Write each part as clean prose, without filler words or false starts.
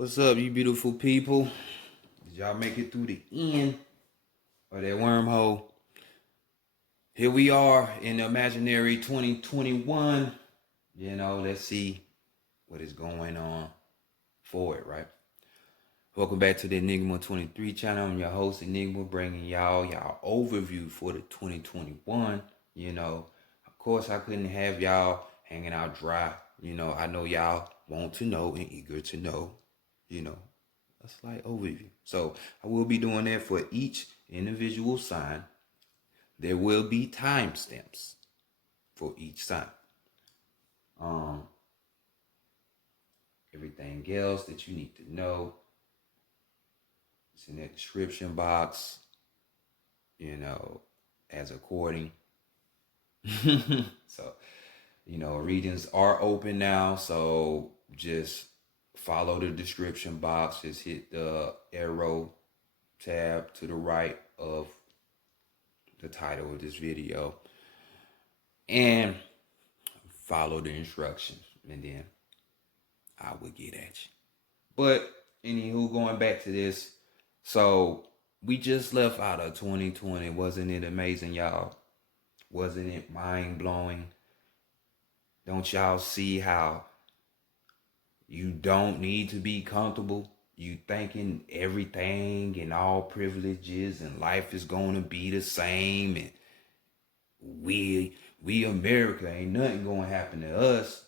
What's up, you beautiful people? Did y'all make it through the end of that wormhole? Here we are in the imaginary 2021. Let's see what is going on forward, right? Welcome back to the Enigma 23 channel. I'm your host, Enigma, bringing y'all overview for the 2021. Of course, I couldn't have y'all hanging out dry. I know y'all want to know and eager to know, a slight overview. So I will be doing that for each individual sign. There will be timestamps for each sign. Everything else that you need to know, it's in that description box, as according. So, readings are open now. So just follow the description box. Just hit the arrow tab to the right of the title of this video and follow the instructions, and then I will get at you. But anywho, going back to this, so we just left out of 2020. Wasn't it amazing, y'all? Wasn't it mind-blowing? Don't y'all see how you don't need to be comfortable? You thinking everything and all privileges and life is going to be the same, and we America, ain't nothing going to happen to us.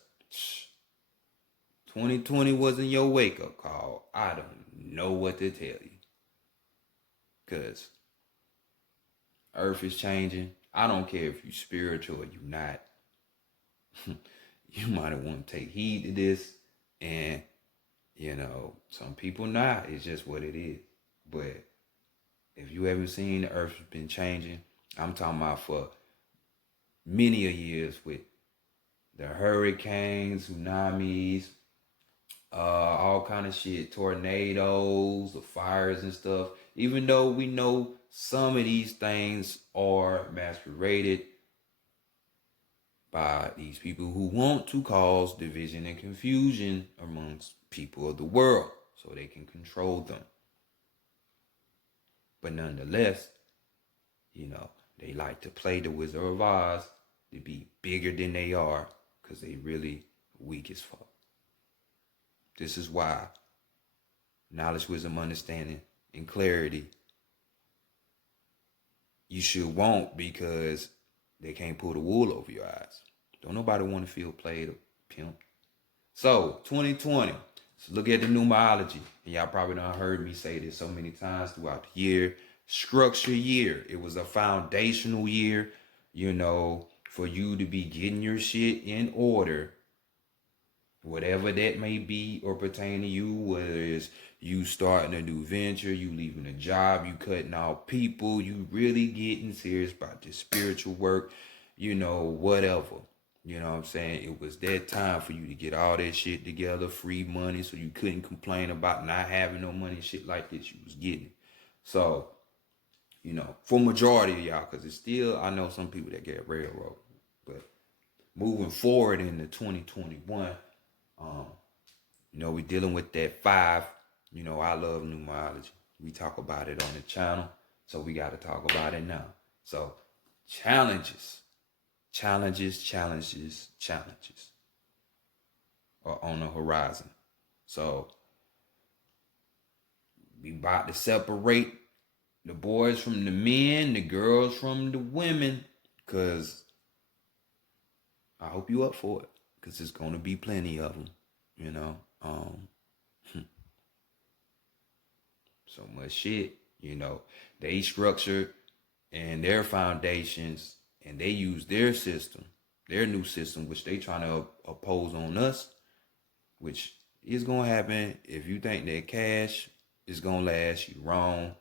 2020 wasn't your wake-up call. I don't know what to tell you. Because Earth is changing. I don't care if you're spiritual or you're not. You might want to take heed to this. And, some people not. It's just what it is. But if you haven't seen, the Earth has been changing. I'm talking about for many a years with the hurricanes, tsunamis, all kind of shit, tornadoes, the fires and stuff. Even though we know some of these things are masqueraded by these people who want to cause division and confusion amongst people of the world so they can control them. But nonetheless, they like to play the Wizard of Oz to be bigger than they are because they really weak as fuck. This is why knowledge, wisdom, understanding, and clarity you should want, because they can't pull the wool over your eyes. Don't nobody want to feel played or pimped. So 2020, so look at the numerology. And y'all probably done heard me say this so many times throughout the year. Structure year. It was a foundational year, for you to be getting your shit in order. Whatever that may be or pertain to you, whether it's you starting a new venture, you leaving a job, you cutting out people, you really getting serious about this spiritual work, whatever. You know what I'm saying? It was that time for you to get all that shit together, free money, so you couldn't complain about not having no money, shit like this you was getting. So, for majority of y'all, because it's still, I know some people that get railroad, but moving forward into 2021, we're dealing with that 5. I love numerology. We talk about it on the channel, so we got to talk about it now. So, challenges are on the horizon. So, we about to separate the boys from the men, the girls from the women, because I hope you up for it, because there's going to be plenty of them, so much shit, they structured and their foundations, and they use their system, their new system, which they trying to oppose on us, which is going to happen. If you think that cash is going to last, you wrong.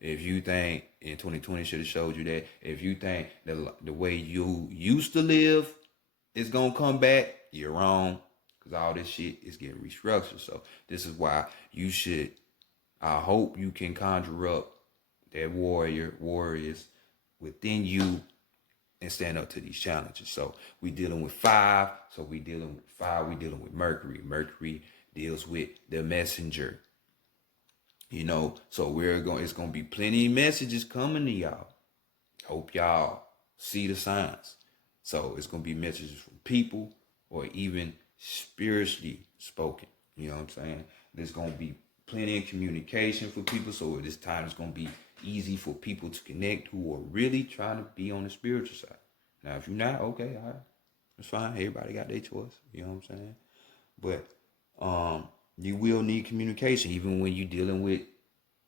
If you think, in 2020 should have showed you that, if you think the way you used to live is going to come back, you're wrong, because all this shit is getting restructured. So this is why I hope you can conjure up that warriors within you and stand up to these challenges. So we dealing with 5. So we dealing with 5. We dealing with Mercury. Mercury deals with the messenger. You know, so it's gonna be plenty of messages coming to y'all. Hope y'all see the signs. So it's gonna be messages from people or even spiritually spoken. You know what I'm saying? There's gonna be plenty of communication for people. So this time it's gonna be easy for people to connect who are really trying to be on the spiritual side. Now, if you're not, okay, all right, that's fine. Everybody got their choice. You know what I'm saying? But you will need communication even when you're dealing with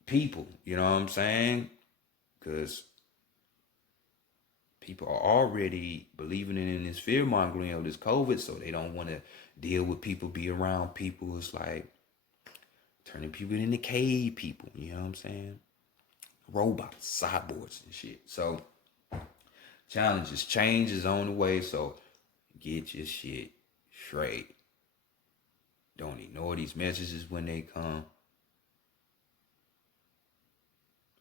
people. You know what I'm saying? Because people are already believing in this fear mongering of this COVID, so they don't want to deal with people, be around people. It's like turning people into cave people. You know what I'm saying? Robots, cyborgs, and shit. So challenges, change is on the way. So get your shit straight. Don't ignore these messages when they come.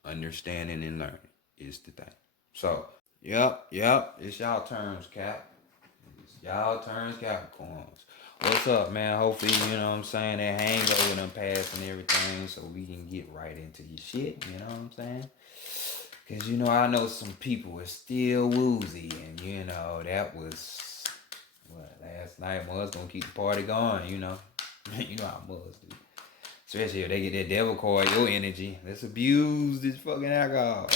Understanding and learning is the thing. So, yep. It's y'all turns, Cap. It's y'all turns, Capricorns. What's up, man? Hopefully, you know what I'm saying, that hangover done passed and everything, so we can get right into your shit, you know what I'm saying? Because, you know, I know some people are still woozy, and, you know, that was, last night was going to keep the party going, you know? You know how Mugs do. Especially if they get that devil card, your energy. Let's abuse this fucking alcohol.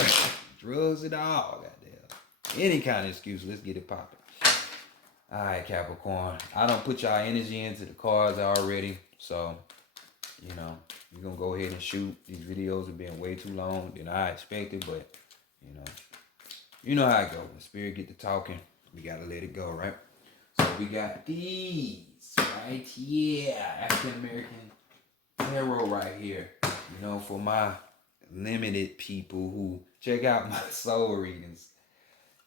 Drugs and all, goddamn. Any kind of excuse, let's get it popping. Alright, Capricorn. I don't put y'all energy into the cards already. So, you know, we're going to go ahead and shoot. These videos have been way too long than I expected, but, you know how it goes. When spirit get to talking, we got to let it go, right? So we got these right here. African American tarot right here. You know, for my limited people who check out my soul readings,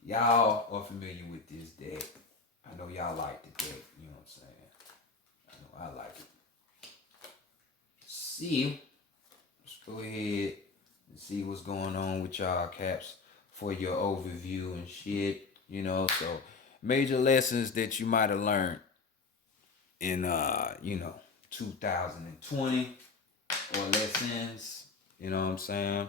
y'all are familiar with this deck. I know y'all like the deck, you know what I'm saying? I know I like it. See, let's go ahead and see what's going on with y'all, Caps, for your overview and shit, you know. So major lessons that you might have learned in 2020 or lessons, you know what I'm saying?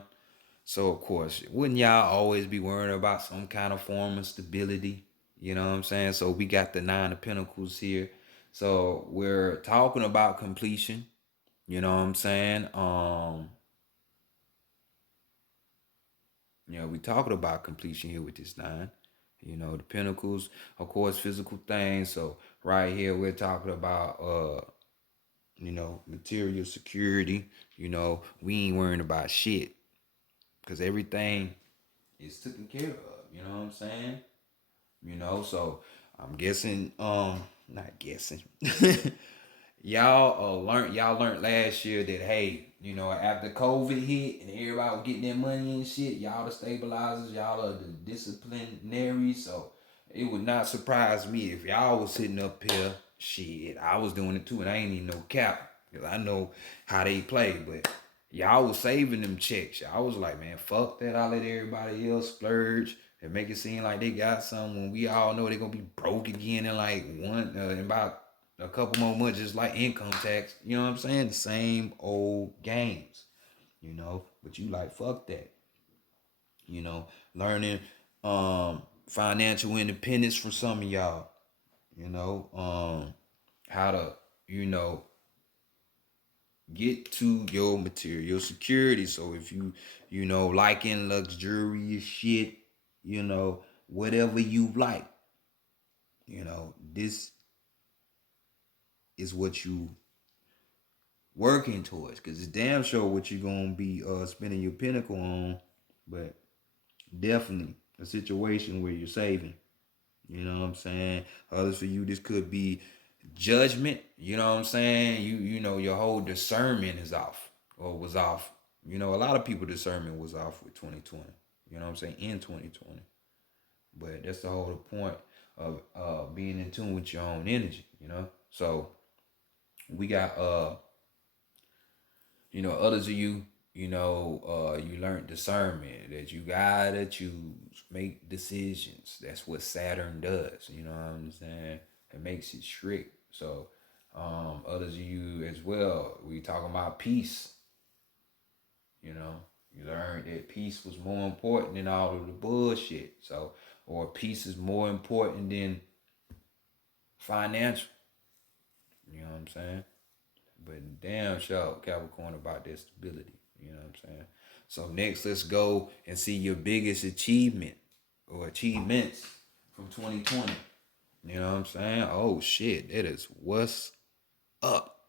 So of course, wouldn't y'all always be worried about some kind of form of stability? You know what I'm saying? So we got the 9 of Pentacles here. So we're talking about completion. You know what I'm saying? We talking about completion here with this 9. You know, the Pentacles, of course, physical things. So right here we're talking about material security. You know, we ain't worrying about shit. Because everything is taken care of. You know what I'm saying? You know, so I'm guessing, not guessing. y'all learned last year that, hey, you know, after COVID hit and everybody was getting their money and shit, y'all the stabilizers, y'all are the disciplinaries. So it would not surprise me if y'all was sitting up here, shit, I was doing it too, and I ain't even no cap, because I know how they play, but y'all was saving them checks. Y'all was like, man, fuck that, I'll let everybody else splurge and make it seem like they got something when we all know they're gonna be broke again in like in about a couple more months, just like income tax. You know what I'm saying? The same old games, you know. But you like, fuck that. You know, learning financial independence for some of y'all. You know, how to, get to your material security. So if you liking luxurious shit, whatever you like, this is what you working towards, because it's damn sure what you're gonna be spending your pinnacle on, but definitely a situation where you're saving. You know what I'm saying? Others for you, this could be judgment. You know what I'm saying? You know your whole discernment is off or was off. You know, a lot of people discernment was off with 2020. You know what I'm saying? In 2020. But that's the whole point of being in tune with your own energy, you know? So we got others of you, you learned discernment, that you gotta choose, make decisions. That's what Saturn does, you know what I'm saying? It makes it strict. So Others of you as well. We talking about peace. You know, you learned that peace was more important than all of the bullshit. So, or peace is more important than financial. You know what I'm saying? But damn sure Capricorn about that stability. You know what I'm saying? So next, let's go and see your biggest achievement or achievements from 2020. You know what I'm saying? Oh shit, that is what's up.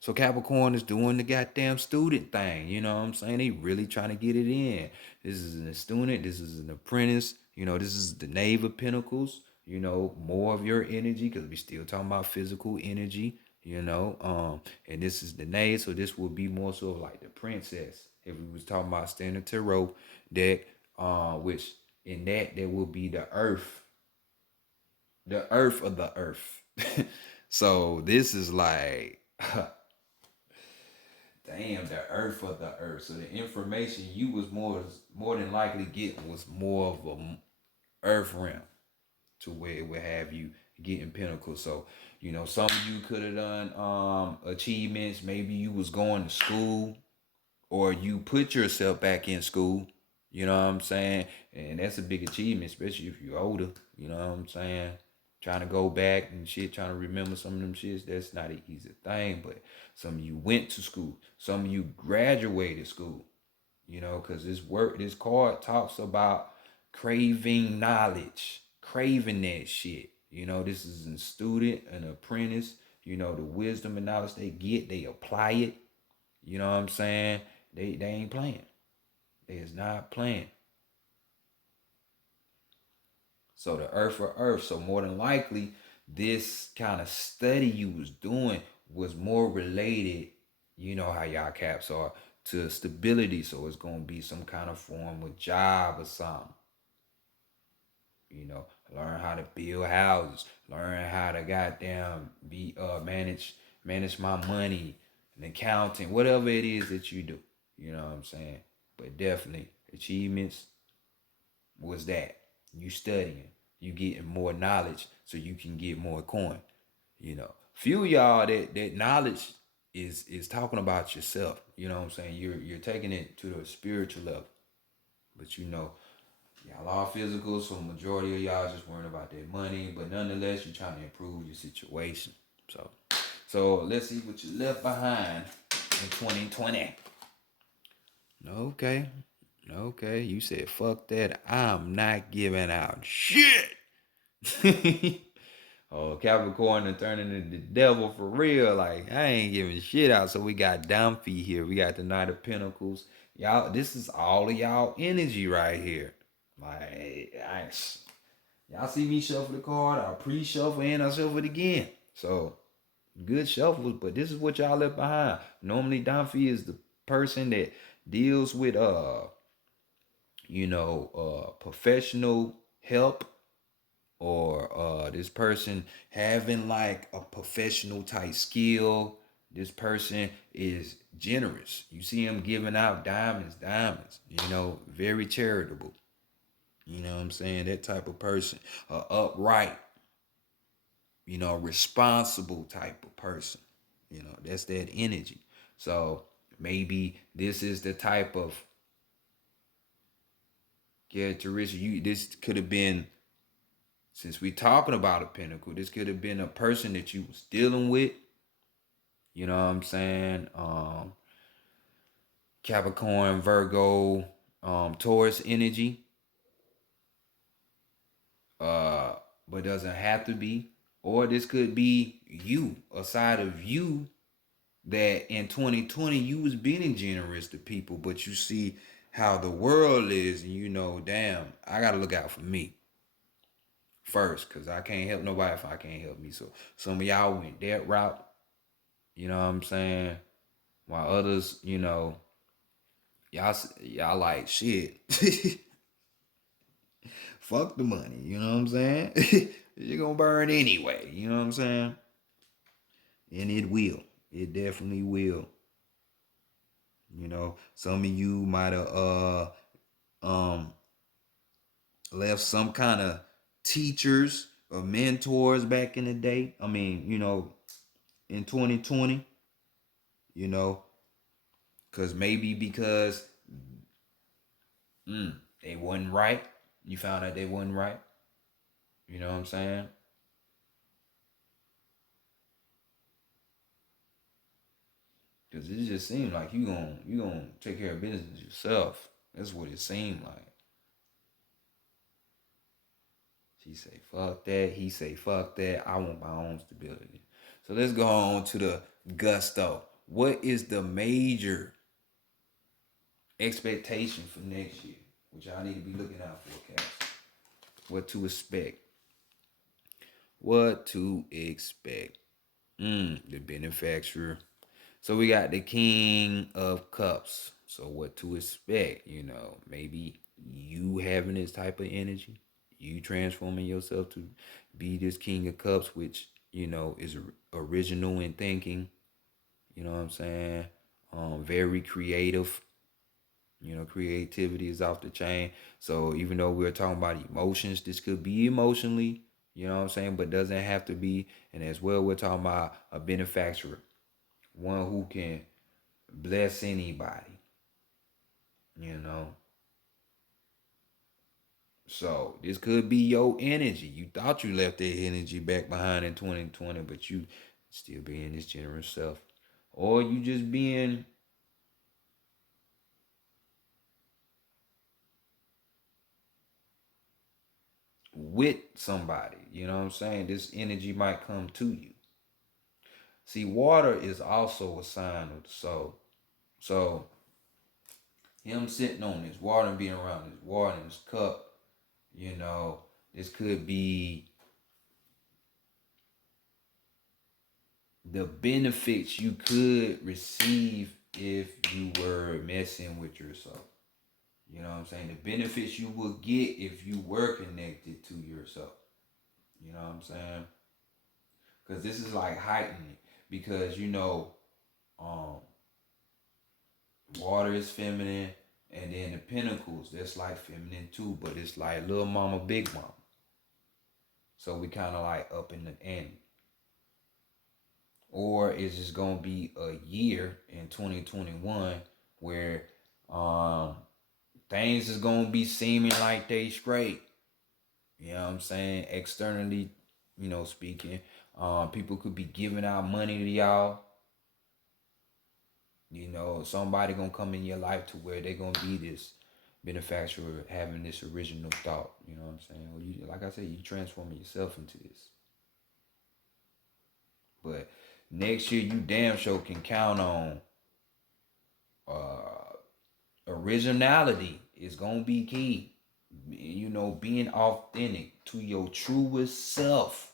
So Capricorn is doing the goddamn student thing. You know what I'm saying? They really trying to get it in. This is a student. This is an apprentice. You know, this is the Knave of Pentacles. You know, more of your energy because we still talking about physical energy. You know, and this is the Knave, so this will be more so like the Princess. If we was talking about standard tarot deck, which in that there will be the Earth of the Earth. So this is like. Damn, the earth of the earth. So the information you was more than likely getting was more of a earth realm to where it would have you getting pinnacles. So, you know, some of you could have done achievements. Maybe you was going to school or you put yourself back in school. You know what I'm saying? And that's a big achievement, especially if you're older. You know what I'm saying? Trying to go back and shit, trying to remember some of them shits, that's not an easy thing. But some of you went to school. Some of you graduated school. You know, because this card talks about craving knowledge, craving that shit. You know, this is a student, an apprentice. You know, the wisdom and knowledge they get, they apply it. You know what I'm saying? They ain't playing. They is not playing. So the earth for earth. So more than likely, this kind of study you was doing was more related, you know how y'all caps are, to stability. So it's gonna be some kind of form of job or something. You know, learn how to build houses, learn how to goddamn be manage my money, and accounting, whatever it is that you do. You know what I'm saying? But definitely achievements was that. You studying, you getting more knowledge so you can get more coin. You know. Few of y'all that knowledge is talking about yourself. You know what I'm saying? You're taking it to the spiritual level. But you know, y'all are physical, so majority of y'all just worrying about their money. But nonetheless, you're trying to improve your situation. So let's see what you left behind in 2020. Okay. Okay. You said fuck that. I'm not giving out shit. Oh, Capricorn and turning into the devil for real. Like, I ain't giving shit out. So we got Dumpy here. We got the Knight of Pentacles. Y'all, this is all of y'all energy right here. Like, y'all see me shuffle the card. I pre-shuffle and I shuffle it again. So good shuffles, but this is what y'all left behind. Normally, Dumpy is the person that deals with professional help or this person having like a professional type skill. This person is generous. You see him giving out diamonds, you know, very charitable. You know what I'm saying? That type of person. Upright, you know, responsible type of person. You know, that's that energy. So maybe this is the type of characteristic this could have been. Since we talking about a pinnacle, this could have been a person that you was dealing with. You know what I'm saying? Capricorn, Virgo, Taurus energy. Uh, but doesn't have to be. Or this could be you, a side of you that in 2020 you was being generous to people, but you see how the world is, and you know, damn, I gotta look out for me first, cause I can't help nobody if I can't help me. So some of y'all went that route. You know what I'm saying? While others, you know, y'all like shit. Fuck the money. You know what I'm saying? You're gonna burn anyway. You know what I'm saying? And it will. It definitely will. You know, some of you might have um left some kind of teachers or mentors back in the day. I mean, you know, in 2020, you know, because they wasn't right. You found out they wasn't right. You know what I'm saying? Because it just seemed like you gonna take care of business yourself. That's what it seemed like. She say fuck that. He say fuck that. I want my own stability. So let's go on to the gusto. What is the major expectation for next year? Which I need to be looking out for, cats. What to expect? What to expect? The benefactor. So we got the King of Cups. So what to expect? Maybe you having this type of energy, you transforming yourself to be this King of Cups, which is original in thinking. You know what I'm saying? Very creative. Creativity is off the chain. So even though we're talking about emotions, this could be emotionally. You know what I'm saying? But doesn't have to be. And as well, we're talking about a benefactor, one who can bless anybody, you know. So this could be your energy. You thought you left that energy back behind in 2020, but you still being this generous self. Or you just being with somebody. You know what I'm saying? This energy might come to you. See, water is also a sign of the soul. So him sitting on this water and being around this water in this cup, you know, this could be the benefits you could receive if you were messing with yourself. You know what I'm saying? The benefits you would get if you were connected to yourself. You know what I'm saying? Because this is like heightening it. Because um, water is feminine, and then the pinnacles that's like feminine too, but it's like little mama, big mama. So we kind of like up in the ante. Or is just gonna be a year in 2021 where um things is gonna be seeming like they straight. You know what I'm saying? Externally, speaking. People could be giving out money to y'all. Somebody gonna come in your life to where they gonna be this benefactor having this original thought. You know what I'm saying? Well, like I said, you transforming yourself into this. But next year, you damn sure can count on uh, originality is gonna be key. Being authentic to your truest self,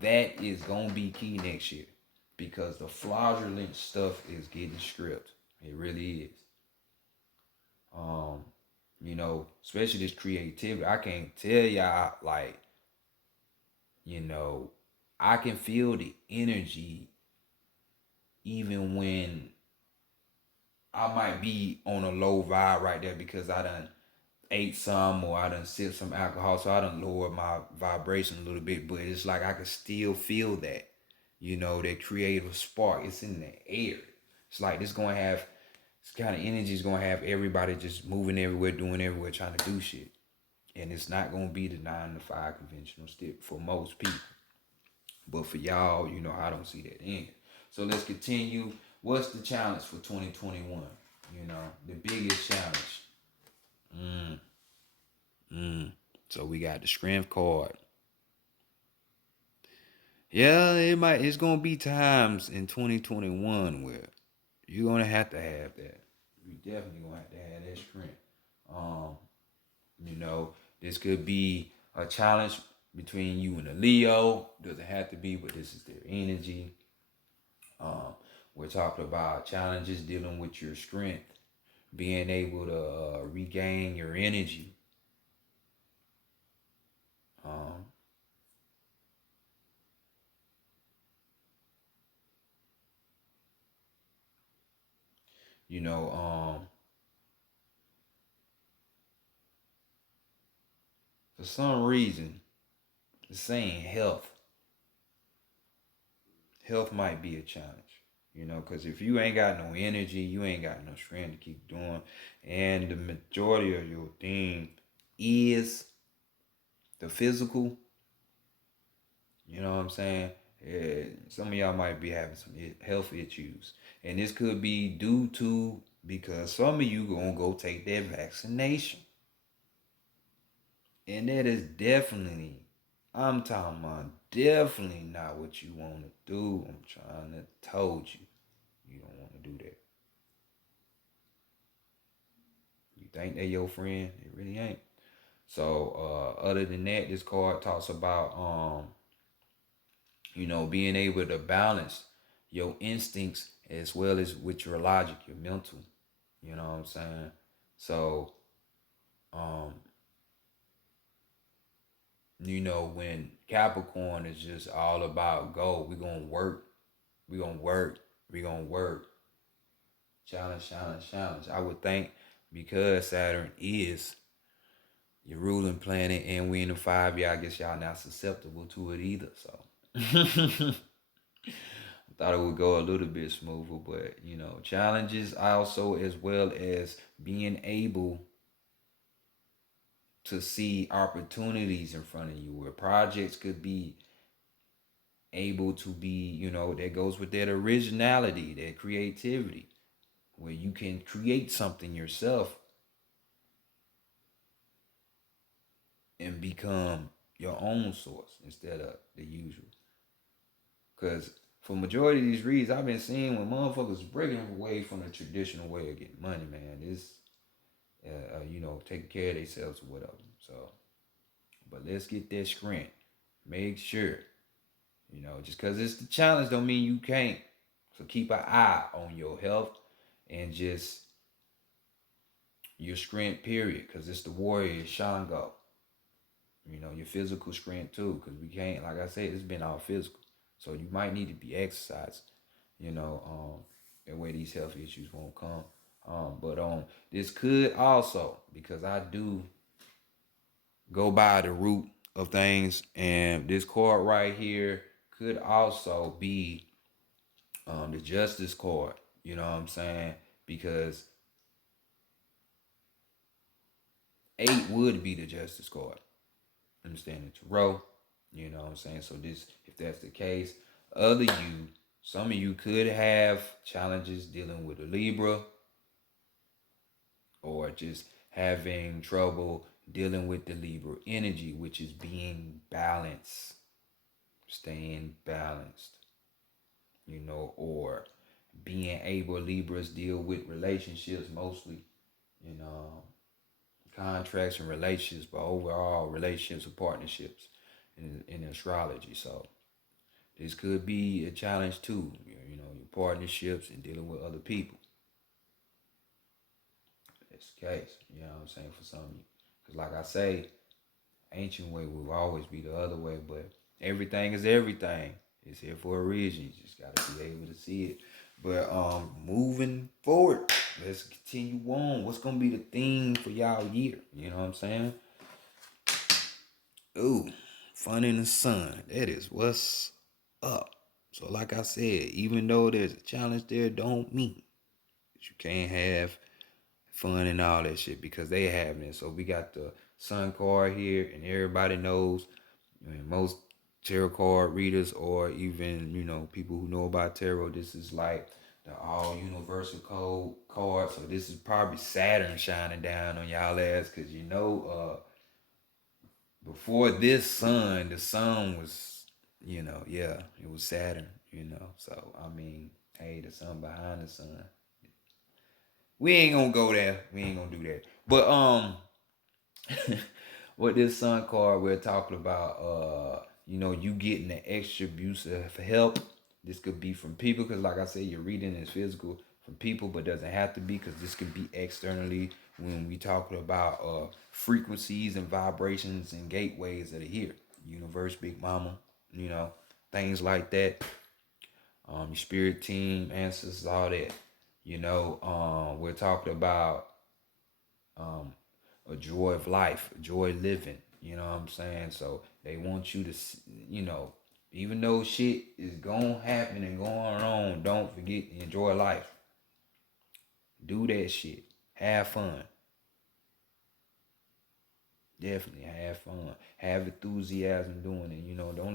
that is gonna be key next year, because the fraudulent stuff is getting stripped. It really is. Um, especially this creativity. I can't tell y'all, like, you know, I can feel the energy even when I might be on a low vibe right there because I done ate some or I done sipped some alcohol, so I done lowered my vibration a little bit. But it's like I can still feel that, that creative spark. It's in the air. It's like this kind of energy is gonna have everybody just moving everywhere, doing everywhere, trying to do shit. And it's not gonna be the 9 to 5 conventional step for most people. But for y'all, I don't see that end. So let's continue. What's the challenge for 2021? The biggest challenge. Mm, so we got the strength card. Yeah, it's gonna be times in 2021 where you're gonna have to have that. You definitely gonna have to have that strength. Um, you know, this could be a challenge between you and a Leo. Doesn't have to be, but this is their energy. Um, we're talking about challenges dealing with your strength, being able to regain your energy. Um, you know, for some reason, it's saying health. health might be a challenge, you know, because if you ain't got no energy, you ain't got no strength to keep doing, and the majority of your thing is the physical, you know what I'm saying? Yeah, some of y'all might be having some health issues, and this could be due to because some of you gonna go take that vaccination, and that is definitely, I'm talking about definitely not what you want to do. I'm trying to told you, you don't want to do that. You think they your friend? It really ain't. So other than that, this card talks about you know, being able to balance your instincts as well as with your logic, your mental. You know what I'm saying? So, um, you know, when Capricorn is just all about go, we're gonna work, we're gonna work, we're gonna work, challenge, challenge, challenge. I would think because Saturn is your ruling planet and we in the 5 year, I guess y'all not susceptible to it either. So thought it would go a little bit smoother, but you know, challenges also as well as being able to see opportunities in front of you where projects could be able to be, you know, that goes with that originality, that creativity, where you can create something yourself and become your own source instead of the usual. Because for majority of these reads I've been seeing when motherfuckers breaking away from the traditional way of getting money, man, this you know, taking care of themselves or whatever. So, but let's get that strength. Make sure, you know, just because it's the challenge don't mean you can't. So keep an eye on your health and just your strength, period. Because it's the warrior, Shango. You know, your physical strength too. Because we can't, like I said, it's been all physical. So you might need to be exercising, you know, that way these health issues won't come. But this could also, because I do go by the root of things. And this card right here could also be the justice card. You know what I'm saying? Because 8 would be the justice card. Understanding Tarot. You know what I'm saying? So this, if that's the case, other you, some of you could have challenges dealing with a Libra or just having trouble dealing with the Libra energy, which is being balanced, staying balanced, you know, or being able, Libras deal with relationships mostly, you know, contracts and relationships, but overall relationships and partnerships in astrology. So this could be a challenge too, you know, your partnerships and dealing with other people. That's the case, you know what I'm saying, for some of you. Because like I say, ancient way will always be the other way, but everything is everything. It's here for a reason. You just gotta be able to see it. But moving forward, let's continue on. What's gonna be the theme for y'all year? You know what I'm saying? Ooh, fun in the sun. That is what's up. So like I said, even though there's a challenge there, don't mean that you can't have fun and all that shit because they having it. So we got the sun card here, and everybody knows. I mean, most tarot card readers, or even you know people who know about tarot, this is like the all universal code card. So this is probably Saturn shining down on y'all ass, because you know, before this sun, the sun was, you know, yeah, it was Saturn. You know, so I mean, hey, the sun behind the sun. We ain't gonna go there. We ain't gonna do that. But with this sun card, we're talking about you know, you getting the extra abuse of help. This could be from people, because like I said, your reading is physical from people, but doesn't have to be, because this could be externally when we talking about frequencies and vibrations and gateways that are here. Universe, Big Mama, you know, things like that. Your spirit team, ancestors, all that. You know, we're talking about um, a joy of life, a joy living. You know what I'm saying? So they want you to, you know, Even though shit is gonna happen and going on, don't forget to enjoy life. Do that shit. Have fun. Definitely have fun. Have enthusiasm doing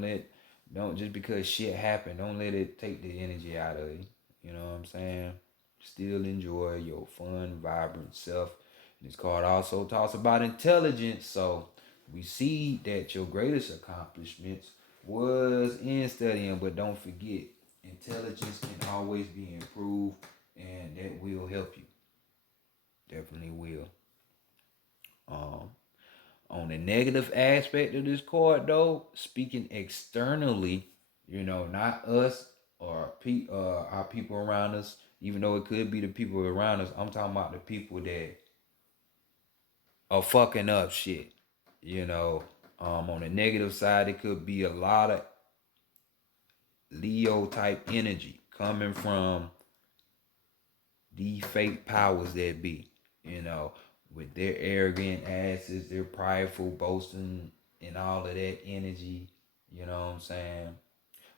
it. Don't just because shit happen, don't let it take the energy out of you. You know what I'm saying? Still enjoy your fun, vibrant self. And this card also talks about intelligence. So we see that your greatest accomplishments was in studying, but don't forget, intelligence can always be improved, and that will help you. Definitely will. Um, on the negative aspect of this card, though, speaking externally, not us or our people around us, even though it could be the people around us, I'm talking about the people that are fucking up shit. On the negative side, it could be a lot of Leo type energy coming from the fake powers that be, you know, with their arrogant asses, their prideful boasting and all of that energy, you know what I'm saying?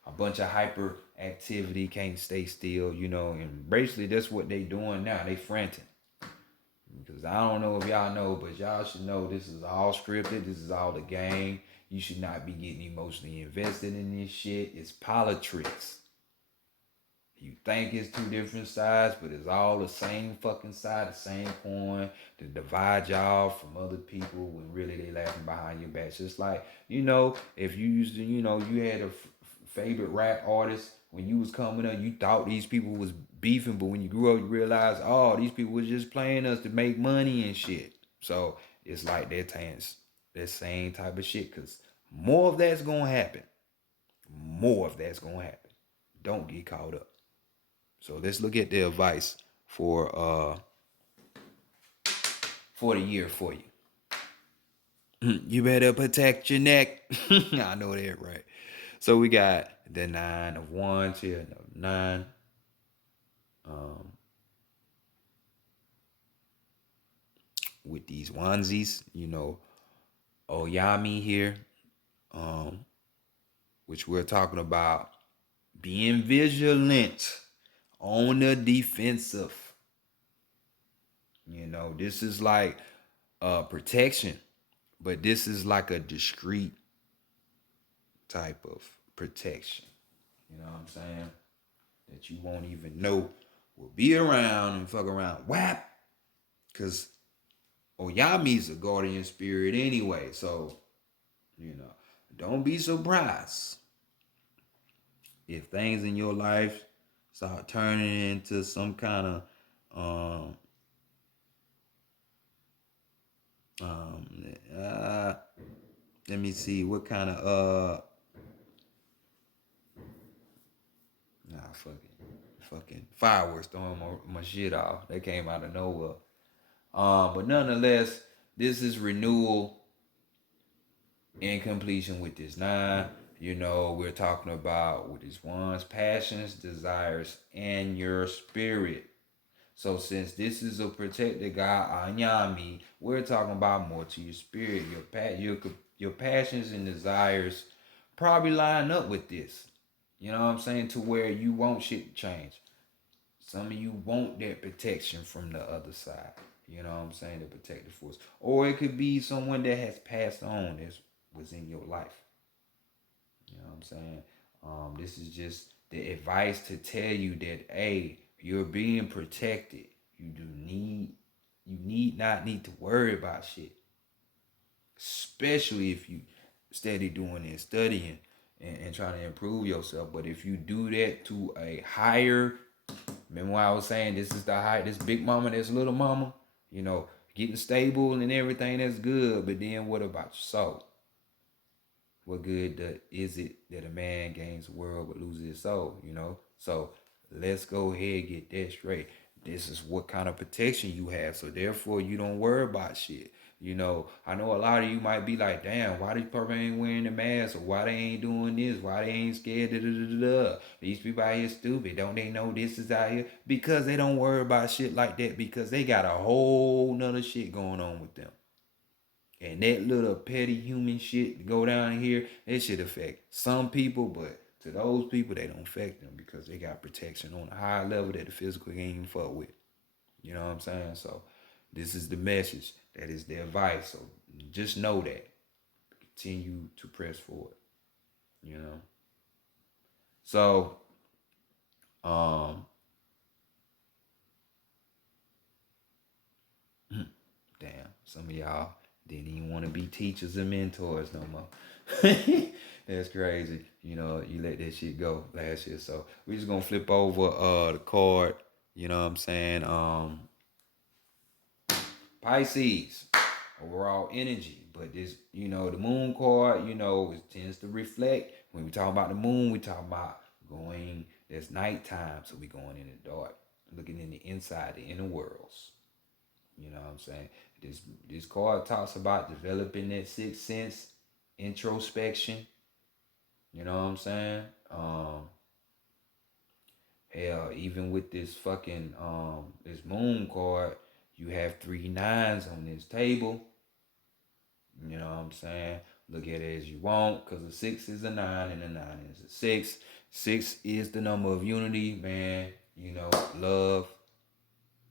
A bunch of hyper activity, can't stay still, and basically that's what they doing now. They frantic. Because I don't know if y'all know, but y'all should know this is all scripted. This is all a game. You should not be getting emotionally invested in this shit. It's politics. You think it's two different sides, but it's all the same fucking side, the same coin to divide y'all from other people when really they laughing behind your back. Just like, if you used to, you had a favorite rap artist when you was coming up, you thought these people was beefing, but when you grew up, you realized, oh, these people was just playing us to make money and shit. So it's like that same type of shit, because more of that's gonna happen. More of that's gonna happen. Don't get caught up. So let's look at the advice for the year for you. You better protect your neck. I know that, right? So we got the 9 of Wands here, nine. Um, with these onesies, Oyami here, um, which we're talking about being vigilant on the defensive. This is like protection, but this is like a discreet type of protection. You know what I'm saying? That you won't even know will be around and fuck around. Whap! Because Oyami's a guardian spirit anyway. So, don't be surprised if things in your life start turning into some kind of let me see what kind of fucking fireworks throwing my shit off. They came out of nowhere. But nonetheless, this is renewal and completion with this 9. We're talking about with these ones, passions, desires, and your spirit. So since this is a protected God, Anyami, we're talking about more to your spirit, your passions and desires probably line up with this. You know what I'm saying? To where you want shit to change. Some of you want that protection from the other side. You know what I'm saying? The protective force. Or it could be someone that has passed on that was in your life. You know what I'm saying? This is just the advice to tell you that, hey, you're being protected. You need not need to worry about shit. Especially if you steady doing and studying and trying to improve yourself. But if you do that to a higher, remember what I was saying, this is the high, this big mama, this little mama, getting stable and everything, that's good. But then what about your soul? What good is it that a man gains the world but loses his soul, So let's go ahead and get that straight. This is what kind of protection you have. So therefore you don't worry about shit. I know a lot of you might be like, damn, why this person ain't wearing the mask? Or why they ain't doing this? Why they ain't scared? Da, da, da, da, da. These people out here stupid. Don't they know this is out here? Because they don't worry about shit like that, because they got a whole nother shit going on with them. And that little petty human shit go down here, that shit affect some people, but to those people, they don't affect them because they got protection on a higher level that the physical can't even fuck with. You know what I'm saying? So this is the message. That is the advice. So just know that. Continue to press forward. You know. So um damn, some of y'all didn't even want to be teachers and mentors no more. That's crazy. You know, you let that shit go last year. So we're just gonna flip over the card. You know what I'm saying? Pisces, overall energy. But this, you know, the moon card, you know, it tends to reflect. When we talk about the moon, we talk about going, there's nighttime, so we going in the dark, looking in the inside, the inner worlds. You know what I'm saying? This card talks about developing that sixth sense, introspection. You know what I'm saying? Hell, even with this fucking this moon card, you have 3 9s on this table. You know what I'm saying? Look at it as you want, because a 6 is a 9 and a 9 is a 6. 6 is the number of unity, man. You know, love,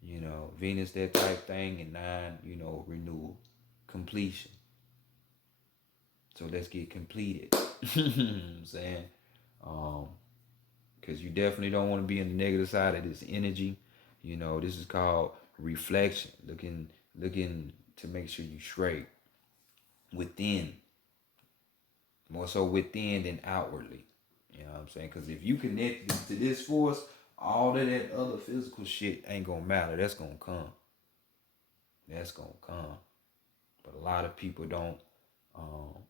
you know, Venus, that type thing, and 9, you know, renewal, completion. So let's get completed. You know what I'm saying? Because you definitely don't want to be in the negative side of this energy. You know, this is called reflection, looking to make sure you straight within, more so within than outwardly. You know what I'm saying? Because if you connect to this force, all of that other physical shit ain't gonna matter. That's gonna come. That's gonna come. But a lot of people don't um,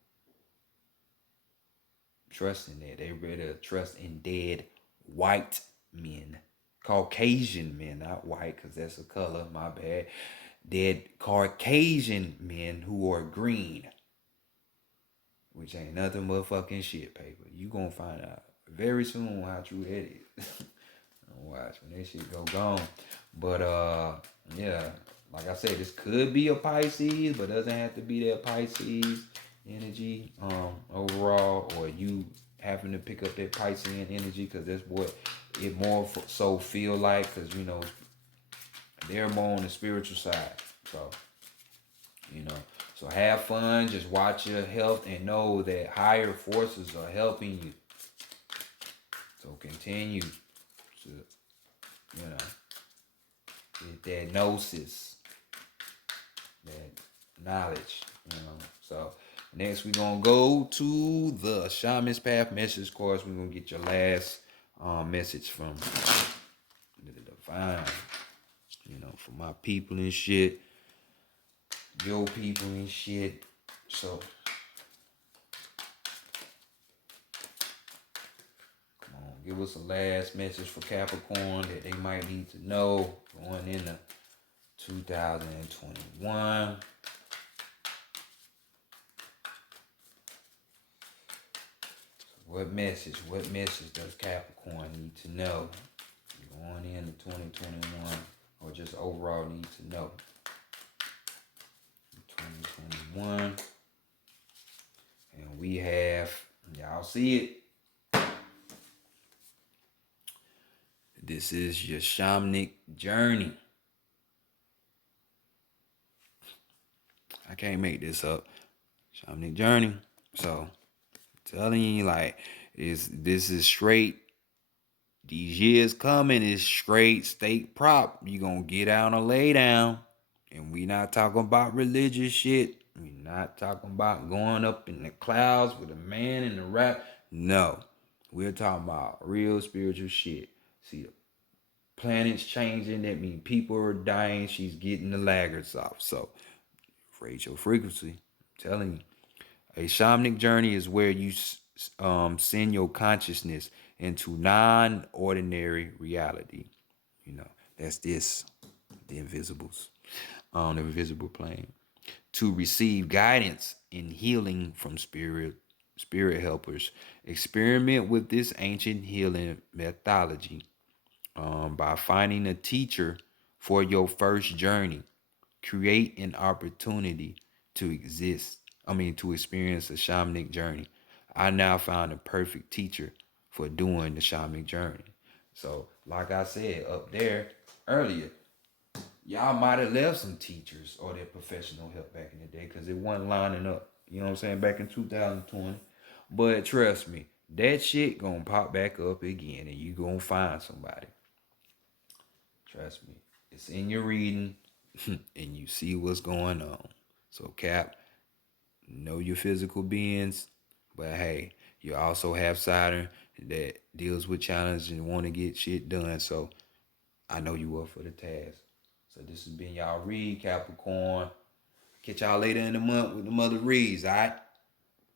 trust in that. They rather trust in dead white men, Caucasian men, not white, because that's a color. My bad. Dead Caucasian men who are green, which ain't nothing but fucking shit paper. You gonna find out very soon how true that is. Watch when that shit go gone. But yeah, like I said, this could be a Pisces, but doesn't have to be that Pisces energy overall, or you having to pick up that Piscean energy, because that's what it more so feel like, because you know they're more on the spiritual side. So you know, so have fun, just watch your health and know that higher forces are helping you. So continue to, you know, get that gnosis, that knowledge, you know. So next we're gonna go to the Shaman's Path message course. We're gonna get your last message from the divine, you know, for my people and shit, your people and shit. So come on, give us a last message for Capricorn that they might need to know going into 2021. What message does Capricorn need to know going into 2021, or just overall need to know? 2021. And we have, y'all see it. This is your shamanic journey. I can't make this up. Shamanic journey. So, telling you, like, this is straight. These years coming is straight state prop. You gonna get out and lay down. And we not talking about religious shit. We not talking about going up in the clouds with a man in the rap. No. We're talking about real spiritual shit. See, the planets changing. That means people are dying. She's getting the laggards off. So, raise your frequency. I'm telling you. A shamanic journey is where you send your consciousness into non-ordinary reality. You know, that's this, the invisibles, on the invisible plane, to receive guidance in healing from spirit helpers. Experiment with this ancient healing methodology by finding a teacher for your first journey. Create an opportunity to exist. To experience a shamanic journey. I now found a perfect teacher for doing the shamanic journey. So, like I said up there earlier, y'all might have left some teachers or their professional help back in the day because it wasn't lining up. You know what I'm saying? Back in 2020. But trust me, that shit gonna pop back up again and you gonna find somebody. Trust me. It's in your reading and you see what's going on. So Cap, know your physical beings, but hey, you also have Saturn that deals with challenges and want to get shit done. So I know you up for the task. So this has been y'all read, Capricorn. Catch y'all later in the month with the mother reads, alright?